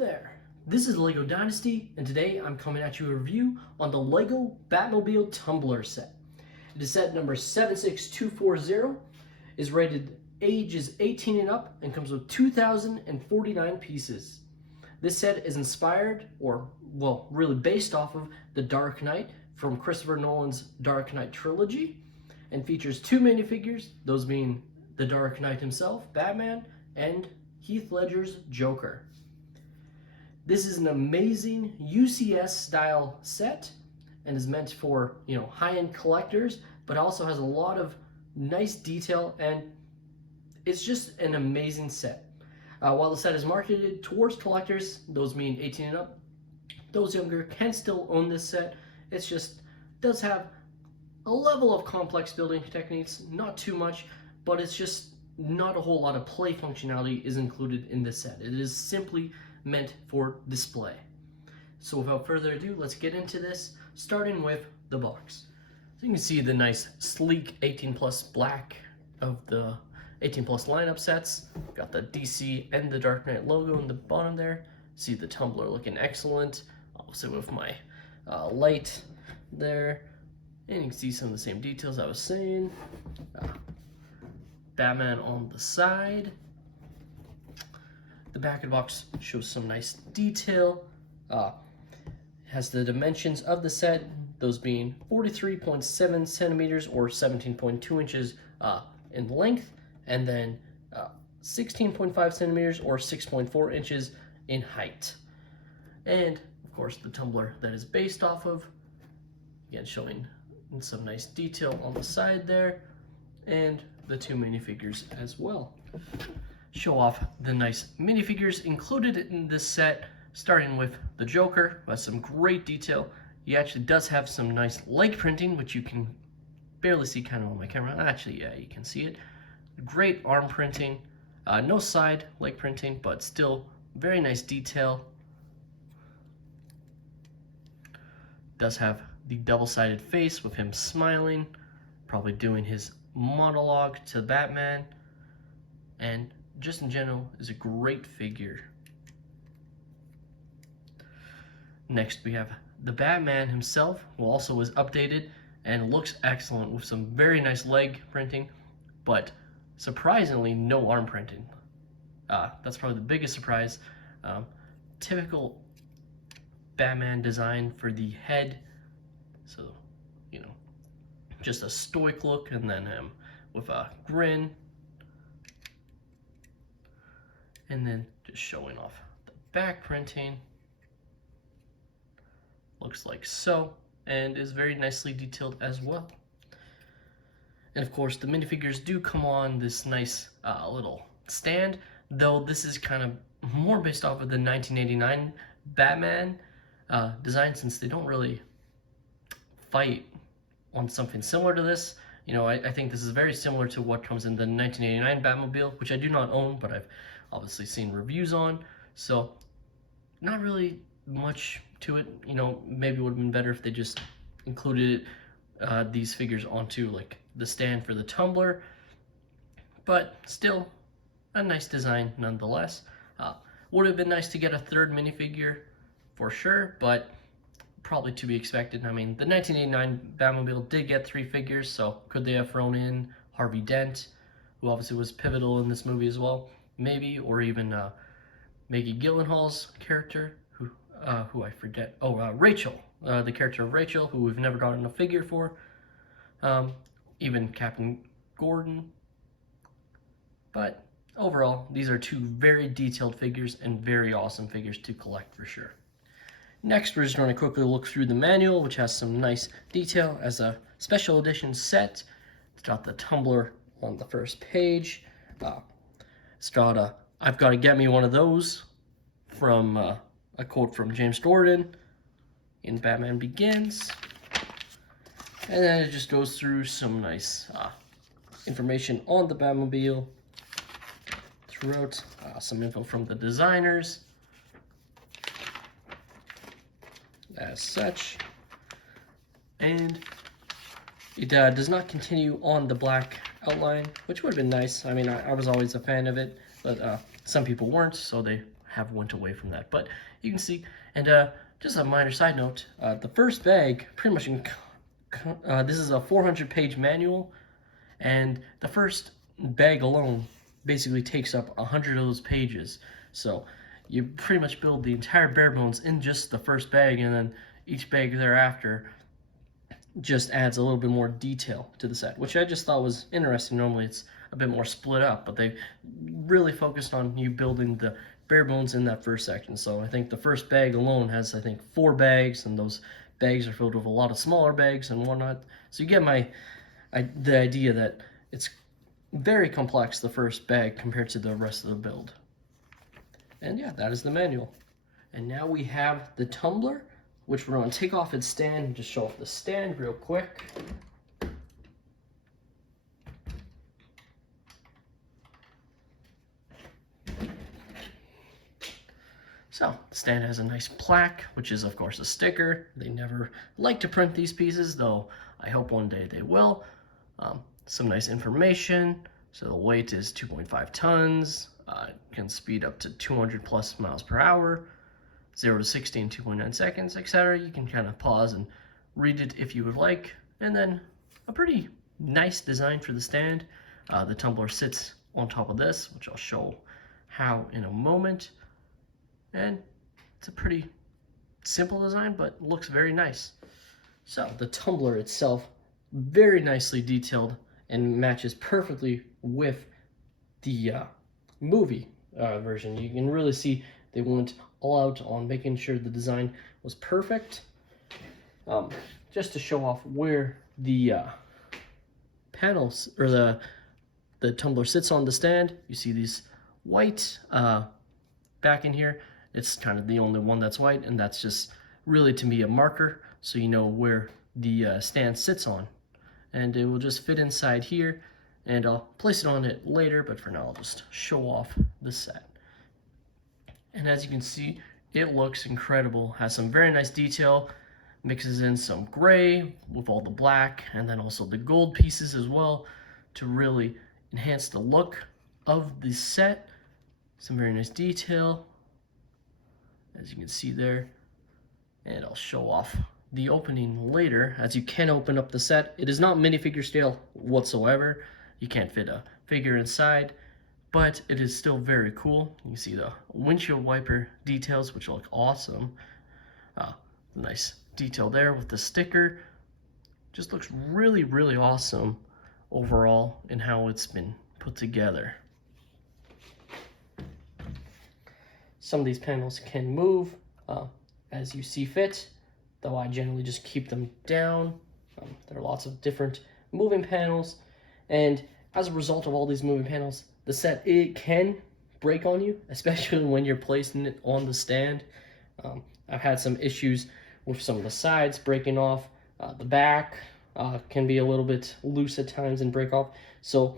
there, this is LEGO Dynasty, and today I'm coming at you a review on the LEGO Batmobile Tumbler set. It is set number 76240, is rated ages 18 and up, and comes with 2,049 pieces. This set is inspired, or well, really based off of The Dark Knight from Christopher Nolan's Dark Knight trilogy, and features two minifigures, those being The Dark Knight himself, Batman, and Heath Ledger's Joker. This is an amazing UCS style set and is meant for, high-end collectors, but also has a lot of nice detail, and it's just an amazing set. While the set is marketed towards collectors, those mean 18 and up, those younger can still own this set. It's just does have a level of complex building techniques, not too much, but it's just not a whole lot of play functionality is included in this set. It is simply meant for display. So without further ado, let's get into this, starting with the box. So you can see the nice sleek 18 plus black of the 18 plus lineup sets. Got the DC and the Dark Knight logo in the bottom there. See the Tumbler looking excellent, also with my light there. And you can see some of the same details I was saying. Batman on the side. The back of the box shows some nice detail. Has the dimensions of the set, those being 43.7 centimeters or 17.2 inches in length, and then 16.5 centimeters or 6.4 inches in height. And of course the Tumbler that is based off of, again showing some nice detail on the side there, and the two minifigures as well. Show off the nice minifigures included in this set, starting with the Joker, who has some great detail. He actually does have some nice leg printing, which you can barely see kind of on my camera. Actually, yeah, you can see it. Great arm printing, no side leg printing, but still very nice detail. Does have the double-sided face with him smiling, probably doing his monologue to Batman, and just in general is a great figure. Next we have the Batman himself, who also was updated and looks excellent with some very nice leg printing, but surprisingly no arm printing. That's probably the biggest surprise. Typical Batman design for the head, so just a stoic look, and then him with a grin, and then just showing off the back printing. Looks like so, and is very nicely detailed as well. And of course the minifigures do come on this nice little stand, though this is kind of more based off of the 1989 Batman design, since they don't really fight on something similar to this. I think this is very similar to what comes in the 1989 Batmobile, which I do not own, but I've obviously seen reviews on. So not really much to it. Maybe it would have been better if they just included these figures onto like the stand for the Tumbler, but still a nice design nonetheless. Would have been nice to get a third minifigure for sure, but probably to be expected. I mean, the 1989 Batmobile did get 3 figures, so could they have thrown in Harvey Dent, who obviously was pivotal in this movie as well, maybe, or even Maggie Gyllenhaal's character, who I forget. Rachel, the character of Rachel, who we've never gotten a figure for. Even Captain Gordon. But overall, these are 2 very detailed figures and very awesome figures to collect for sure. Next, we're just going to quickly look through the manual, which has some nice detail as a special edition set. It's got the Tumbler on the first page. It's got I've got to get me one of those, from a quote from James Gordon in Batman Begins. And then it just goes through some nice information on the Batmobile throughout, some info from the designers as such. And it does not continue on the black outline, which would have been nice. I mean, I was always a fan of it, but some people weren't, so they have went away from that. But you can see, and just a minor side note, the first bag pretty much, this is a 400-page manual, and the first bag alone basically takes up 100 of those pages. So you pretty much build the entire bare bones in just the first bag, and then each bag thereafter just adds a little bit more detail to the set, which I just thought was interesting. Normally it's a bit more split up, but they really focused on you building the bare bones in that first section. So I think the first bag alone has, I think, 4 bags, and those bags are filled with a lot of smaller bags and whatnot. So you get the idea that it's very complex, the first bag, compared to the rest of the build. And yeah, that is the manual. And now we have the Tumbler, which we're going to take off its stand and just show off the stand real quick. So, the stand has a nice plaque, which is of course a sticker. They never like to print these pieces, though I hope one day they will. Some nice information. So the weight is 2.5 tons, can speed up to 200 plus miles per hour, 0 to 60 in 2.9 seconds, etc. You can kind of pause and read it if you would like. And then a pretty nice design for the stand. The Tumbler sits on top of this, which I'll show how in a moment. And it's a pretty simple design, but looks very nice. So the Tumbler itself, very nicely detailed and matches perfectly with the movie version. You can really see they went all out on making sure the design was perfect. Just to show off where the panels, or the Tumbler sits on the stand, you see these white back in here. It's kind of the only one that's white, and that's just really to me a marker, so you know where the stand sits on. And it will just fit inside here, and I'll place it on it later, but for now I'll just show off the set. And as you can see, it looks incredible. Has some very nice detail, mixes in some gray with all the black, and then also the gold pieces as well to really enhance the look of the set. Some very nice detail, as you can see there. And I'll show off the opening later, as you can open up the set. It is not minifigure scale whatsoever. You can't fit a figure inside, but it is still very cool. You see the windshield wiper details, which look awesome. Nice detail there with the sticker. Just looks really, really awesome overall in how it's been put together. Some of these panels can move as you see fit, though I generally just keep them down. There are lots of different moving panels, and as a result of all these moving panels, the set, it can break on you, especially when you're placing it on the stand. I've had some issues with some of the sides breaking off. The back can be a little bit loose at times and break off. So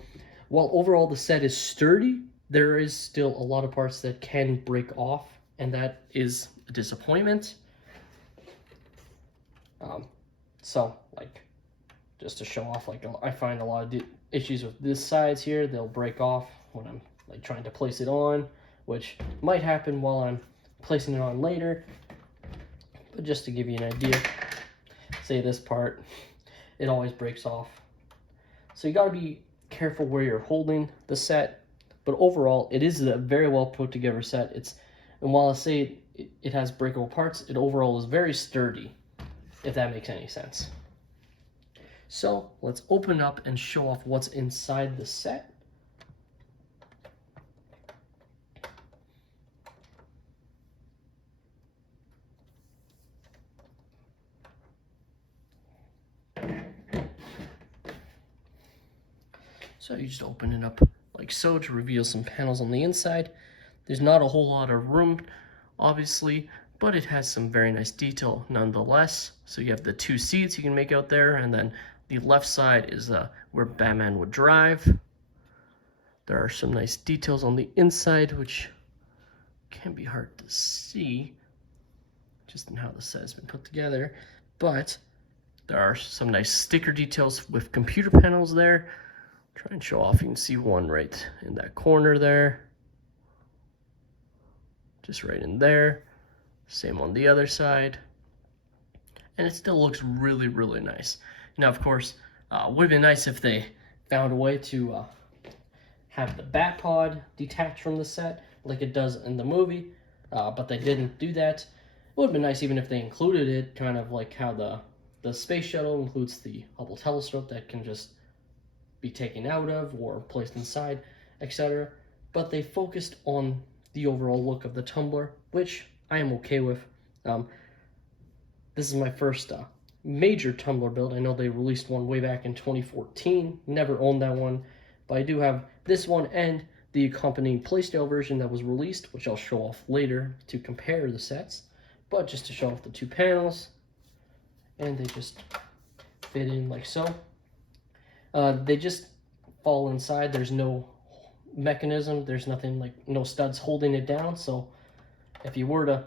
while overall the set is sturdy, there is still a lot of parts that can break off, and that is a disappointment. So, like, just to show off, like, I find a lot of issues with this sides here. They'll break off when I'm like trying to place it on, which might happen while I'm placing it on later. But just to give you an idea, say this part, it always breaks off. So you got to be careful where you're holding the set. But overall, it is a very well put together set. And while I say it has breakable parts, it overall is very sturdy, if that makes any sense. So let's open up and show off what's inside the set. So you just open it up like so to reveal some panels on the inside. There's not a whole lot of room, obviously, but it has some very nice detail nonetheless. So you have the 2 seats you can make out there, and then the left side is where Batman would drive. There are some nice details on the inside, which can be hard to see just in how the set has been put together, but there are some nice sticker details with computer panels there. Try and show off. You can see one right in that corner there. just right in there. Same on the other side. And it still looks really, really nice. Now, of course, would have been nice if they found a way to have the bat pod detached from the set like it does in the movie, but they didn't do that. It would have been nice even if they included it, kind of like how the space shuttle includes the Hubble telescope that can just be taken out of or placed inside, etc. But they focused on the overall look of the Tumbler, which I am okay with. This is my first major Tumbler build. I know they released one way back in 2014. Never owned that one, but I do have this one and the accompanying playstyle version that was released, which I'll show off later to compare the sets. But just to show off the two panels, and they just fit in like so. They just fall inside. There's no mechanism. There's nothing, like no studs holding it down. So if you were to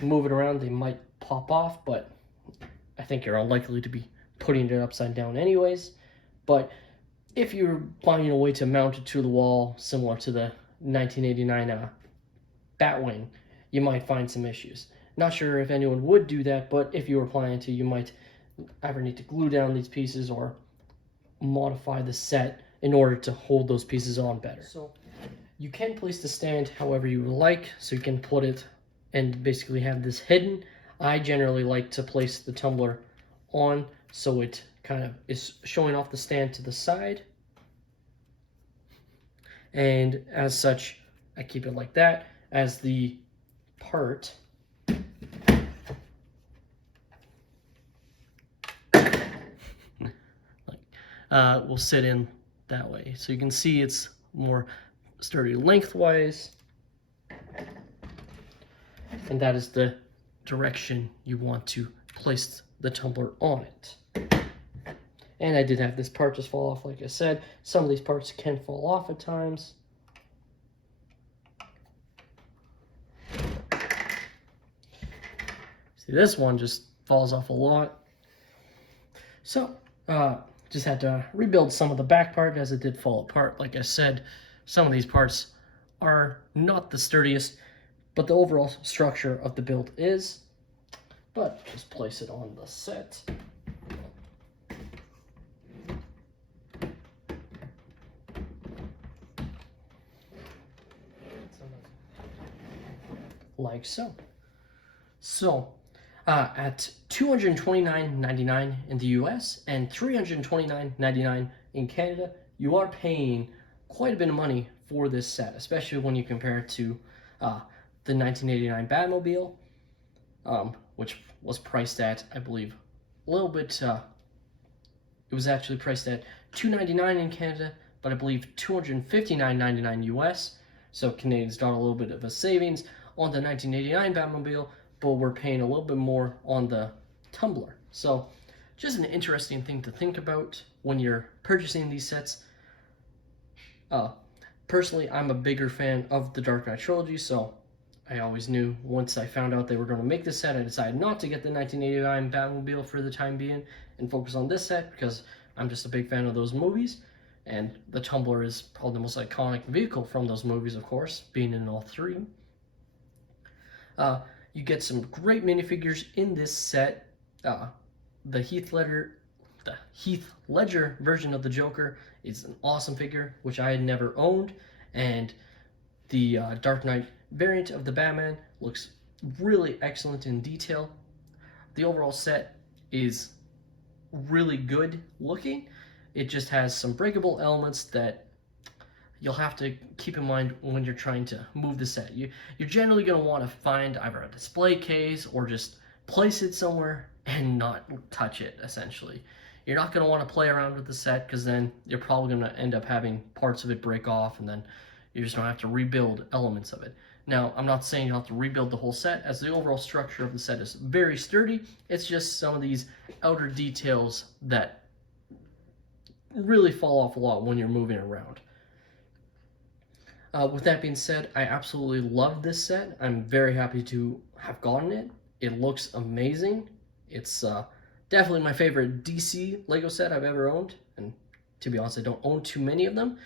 move it around, they might pop off, but I think you're unlikely to be putting it upside down anyways. But if you're finding a way to mount it to the wall, similar to the 1989 Batwing, you might find some issues. Not sure if anyone would do that, but if you were planning to, you might either need to glue down these pieces or modify the set in order to hold those pieces on better. So you can place the stand however you like, so you can put it and basically have this hidden. I generally like to place the Tumbler on so it kind of is showing off the stand to the side. And as such, I keep it like that, as the part will sit in that way. So you can see it's more sturdy lengthwise, and that is the direction you want to place the Tumbler on it. And I did have this part just fall off, like I said. Some of these parts can fall off at times. See, this one just falls off a lot. So, just had to rebuild some of the back part as it did fall apart. Like I said, some of these parts are not the sturdiest, but the overall structure of the build is. But just place it on the set. Like so. So, at $229.99 in the US and $329.99 in Canada, you are paying quite a bit of money for this set, especially when you compare it to the 1989 Batmobile, which was priced at, I believe, a little bit, it was actually priced at $299 in Canada, but I believe $259.99 US, so Canadians got a little bit of a savings on the 1989 Batmobile, but we're paying a little bit more on the Tumbler. So just an interesting thing to think about when you're purchasing these sets. Personally, I'm a bigger fan of the Dark Knight trilogy, so I always knew once I found out they were going to make this set, I decided not to get the 1989 Batmobile for the time being and focus on this set because I'm just a big fan of those movies. And the Tumbler is probably the most iconic vehicle from those movies, of course, being in all three. You get some great minifigures in this set. The Heath Ledger version of the Joker is an awesome figure, which I had never owned, and the Dark Knight variant of the Batman looks really excellent in detail. The overall set is really good looking. It just has some breakable elements that you'll have to keep in mind when you're trying to move the set. You're generally going to want to find either a display case or just place it somewhere and not touch it, essentially. You're not going to want to play around with the set because then you're probably going to end up having parts of it break off and then you're just going to have to rebuild elements of it. Now, I'm not saying you'll have to rebuild the whole set, as the overall structure of the set is very sturdy. It's just some of these outer details that really fall off a lot when you're moving around. With that being said, I absolutely love this set. I'm very happy to have gotten it. It looks amazing. It's definitely my favorite DC Lego set I've ever owned. And to be honest, I don't own too many of them.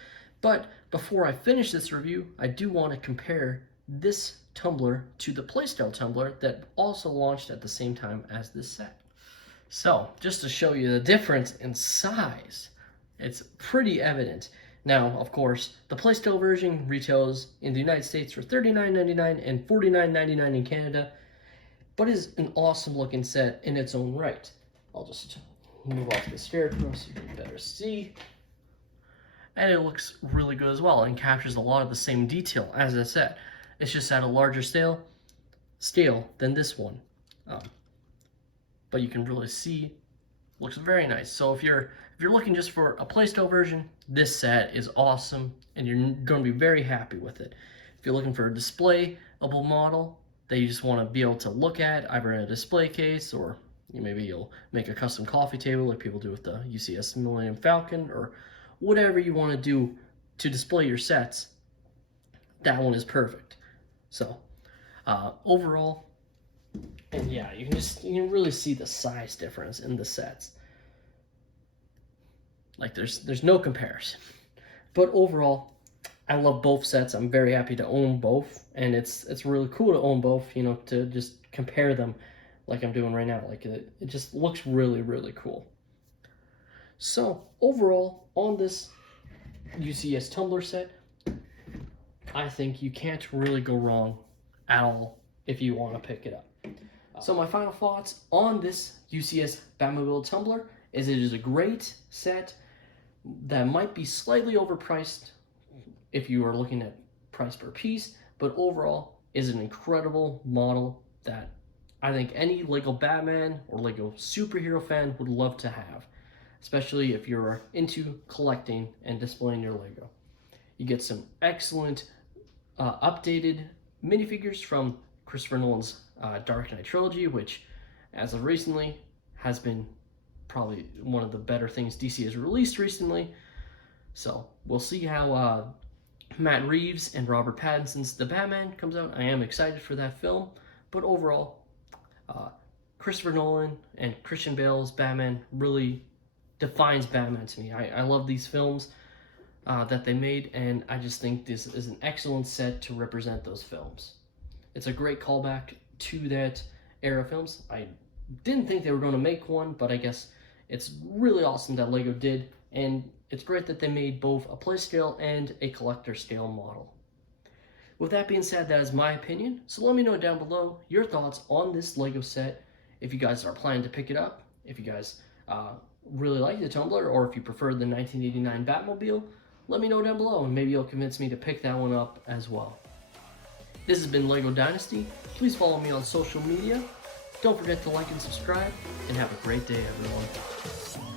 But before I finish this review, I do want to compare this Tumbler to the Playstyle Tumbler that also launched at the same time as this set. So, just to show you the difference in size, it's pretty evident. Now, of course, the Playstyle version retails in the United States for $39.99 and $49.99 in Canada, but is an awesome looking set in its own right. I'll just move off the scarecrow so you can better see. And it looks really good as well and captures a lot of the same detail as I said. It's just at a larger scale than this one. But you can really see, looks very nice. So if you're looking just for a Playstyle version, this set is awesome and you're going to be very happy with it. If you're looking for a displayable model that you just want to be able to look at either in a display case, or maybe you'll make a custom coffee table like people do with the UCS Millennium Falcon, or whatever you want to do to display your sets, that one is perfect. So overall, and yeah, you can really see the size difference in the sets. Like there's no comparison. But overall, I love both sets. I'm very happy to own both, and it's really cool to own both, you know, to just compare them like I'm doing right now. Like it just looks really, really cool. So overall, on this UCS Tumbler set, I think you can't really go wrong at all if you want to pick it up. So my final thoughts on this UCS Batmobile Tumbler is it is a great set that might be slightly overpriced if you are looking at price per piece, but overall is an incredible model that I think any Lego Batman or Lego superhero fan would love to have, especially if you're into collecting and displaying your Lego. You get some excellent updated minifigures from Christopher Nolan's Dark Knight trilogy, which as of recently has been probably one of the better things DC has released recently. So we'll see how Matt Reeves and Robert Pattinson's The Batman comes out. I am excited for that film, but overall, Christopher Nolan and Christian Bale's Batman really defines Batman to me. I love these films that they made, and I just think this is an excellent set to represent those films. It's a great callback to that era of films. I didn't think they were going to make one, but I guess it's really awesome that Lego did, and it's great that they made both a play scale and a collector scale model. With that being said, that is my opinion, so let me know down below your thoughts on this Lego set, if you guys are planning to pick it up, if you guys really like the Tumbler, or if you prefer the 1989 Batmobile. Let me know down below, and maybe you'll convince me to pick that one up as well. This has been LEGO Dynasty. Please follow me on social media. Don't forget to like and subscribe, and have a great day, everyone.